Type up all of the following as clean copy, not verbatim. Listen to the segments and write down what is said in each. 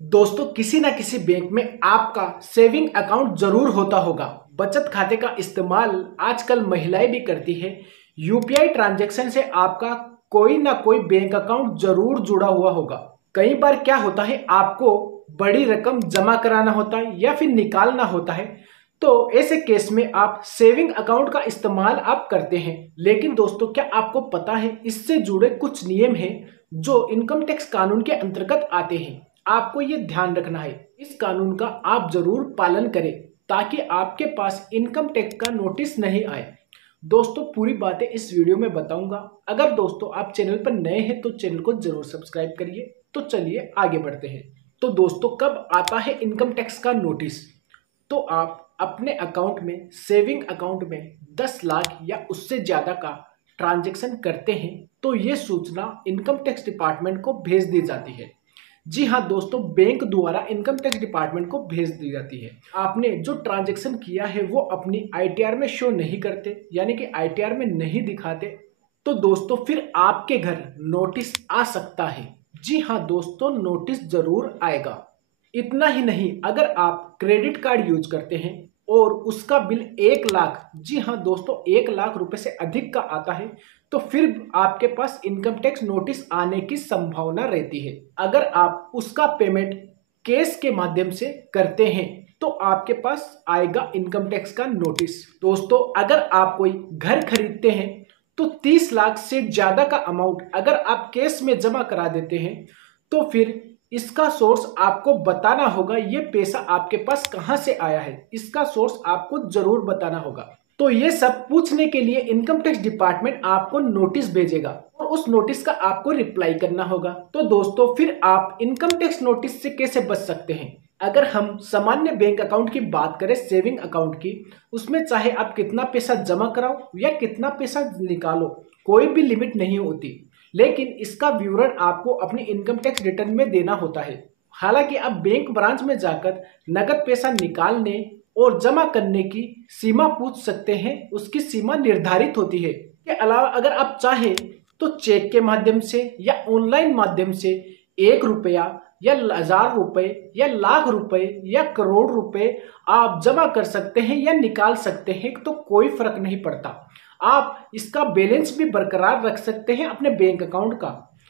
दोस्तों किसी ना किसी बैंक में आपका सेविंग अकाउंट जरूर होता होगा। बचत खाते का इस्तेमाल आजकल महिलाएं भी करती है। यूपीआई ट्रांजैक्शन से आपका कोई ना कोई बैंक अकाउंट जरूर जुड़ा हुआ होगा। कई बार क्या होता है, आपको बड़ी रकम जमा कराना होता है या फिर निकालना होता है, तो ऐसे केस में आप सेविंग अकाउंट का इस्तेमाल आप करते हैं। लेकिन दोस्तों, क्या आपको पता है इससे जुड़े कुछ नियम हैं जो इनकम टैक्स कानून के अंतर्गत आते हैं। आपको ये ध्यान रखना है, इस कानून का आप जरूर पालन करें ताकि आपके पास इनकम टैक्स का नोटिस नहीं आए। दोस्तों पूरी बातें इस वीडियो में बताऊंगा। अगर दोस्तों आप चैनल पर नए हैं तो चैनल को जरूर सब्सक्राइब करिए। तो चलिए आगे बढ़ते हैं। तो दोस्तों, कब आता है इनकम टैक्स का नोटिस? तो आप अपने अकाउंट में, सेविंग अकाउंट में 10 लाख या उससे ज्यादा का ट्रांजैक्शन करते हैं तो ये सूचना इनकम टैक्स डिपार्टमेंट को भेज दी जाती है। जी हाँ दोस्तों, बैंक द्वारा इनकम टैक्स डिपार्टमेंट को भेज दी जाती है। आपने जो ट्रांजैक्शन किया है वो अपनी आईटीआर में शो नहीं करते, यानी कि आईटीआर में नहीं दिखाते, तो दोस्तों फिर आपके घर नोटिस आ सकता है। जी हाँ दोस्तों, नोटिस जरूर आएगा। इतना ही नहीं, अगर आप क्रेडिट कार्ड यूज करते हैं और उसका बिल 1 लाख, जी हाँ दोस्तों 1 लाख रुपए से अधिक का आता है, तो फिर आपके पास इनकम टैक्स नोटिस आने की संभावना रहती है। अगर आप उसका पेमेंट कैश के माध्यम से करते हैं तो आपके पास आएगा इनकम टैक्स का नोटिस। दोस्तों अगर आप कोई घर खरीदते हैं तो 30 लाख से ज्यादा का अमाउंट अगर आप कैश में जमा करा देते हैं तो फिर इसका सोर्स आपको बताना होगा। ये पैसा आपके पास कहां से आया है, इसका सोर्स आपको जरूर बताना होगा। तो ये सब पूछने के लिए इनकम टैक्स डिपार्टमेंट आपको नोटिस भेजेगा और उस नोटिस का आपको रिप्लाई करना होगा। तो दोस्तों फिर आप इनकम टैक्स नोटिस से कैसे बच सकते हैं? अगर हम सामान्य बैंक अकाउंट की बात करें, सेविंग अकाउंट की, उसमें चाहे आप कितना पैसा जमा कराओ या कितना पैसा निकालो, कोई भी लिमिट नहीं होती। लेकिन इसका विवरण आपको अपनी इनकम टैक्स रिटर्न में देना होता है। हालांकि आप बैंक ब्रांच में जाकर नकद पैसा निकालने और जमा करने की सीमा पूछ सकते हैं, उसकी सीमा निर्धारित होती है। इसके अलावा अगर आप चाहें तो चेक के माध्यम से या ऑनलाइन माध्यम से 1 रुपया या 1000 रुपए या लाख रुपए या करोड़ रुपए आप जमा कर सकते हैं या निकाल सकते हैं, तो कोई फर्क नहीं पड़ता। आप इसका बैलेंस भी बरकरार रख सकते हैं अपने बैंक अकाउंट का।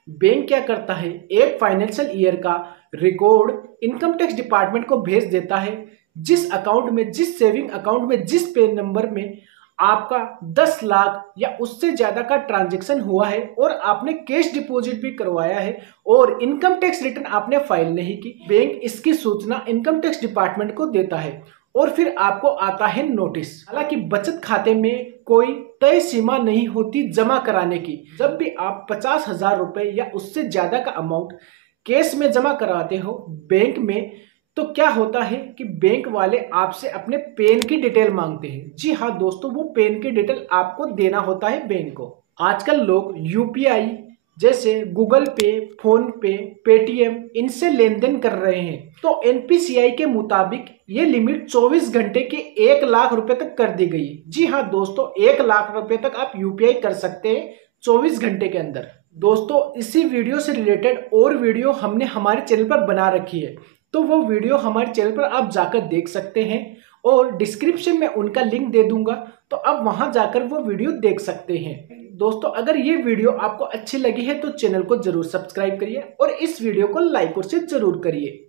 बैंक क्या करता है, एक फाइनेंशियल ईयर का रिकॉर्ड इनकम टैक्स डिपार्टमेंट को भेज देता है। जिस अकाउंट में, जिस सेविंग अकाउंट में, जिस पेन नंबर में आपका 10 लाख या उससे ज्यादा का ट्रांजैक्शन हुआ है और आपने कैश डिपॉजिट भी करवाया है और इनकम टैक्स रिटर्न आपने फाइल नहीं की, बैंक इसकी सूचना इनकम टैक्स डिपार्टमेंट को देता है और फिर आपको आता है नोटिस। हालांकि बचत खाते में कोई तय सीमा नहीं होती जमा कराने की। जब भी आप 50,000 रुपए या उससे ज्यादा का अमाउंट कैश में जमा कराते हो बैंक में, तो क्या होता है कि बैंक वाले आपसे अपने पेन की डिटेल मांगते हैं। जी हाँ दोस्तों, वो पेन की डिटेल आपको देना होता है बैंक को। आजकल लोग यूपीआई जैसे गूगल पे, फोन पे, पेटीएम, इनसे लेन देन कर रहे हैं। तो एनपीसीआई के मुताबिक ये लिमिट 24 घंटे के 1 लाख रुपए तक कर दी गई। जी हाँ दोस्तों, 1 लाख रुपए तक आप यूपीआई कर सकते हैं 24 घंटे के अंदर। दोस्तों इसी वीडियो से रिलेटेड और वीडियो हमने हमारे चैनल पर बना रखी है, तो वो वीडियो हमारे चैनल पर आप जाकर देख सकते हैं और डिस्क्रिप्शन में उनका लिंक दे दूंगा, तो आप वहां जाकर वो वीडियो देख सकते हैं। दोस्तों अगर ये वीडियो आपको अच्छी लगी है तो चैनल को जरूर सब्सक्राइब करिए और इस वीडियो को लाइक और शेयर जरूर करिए।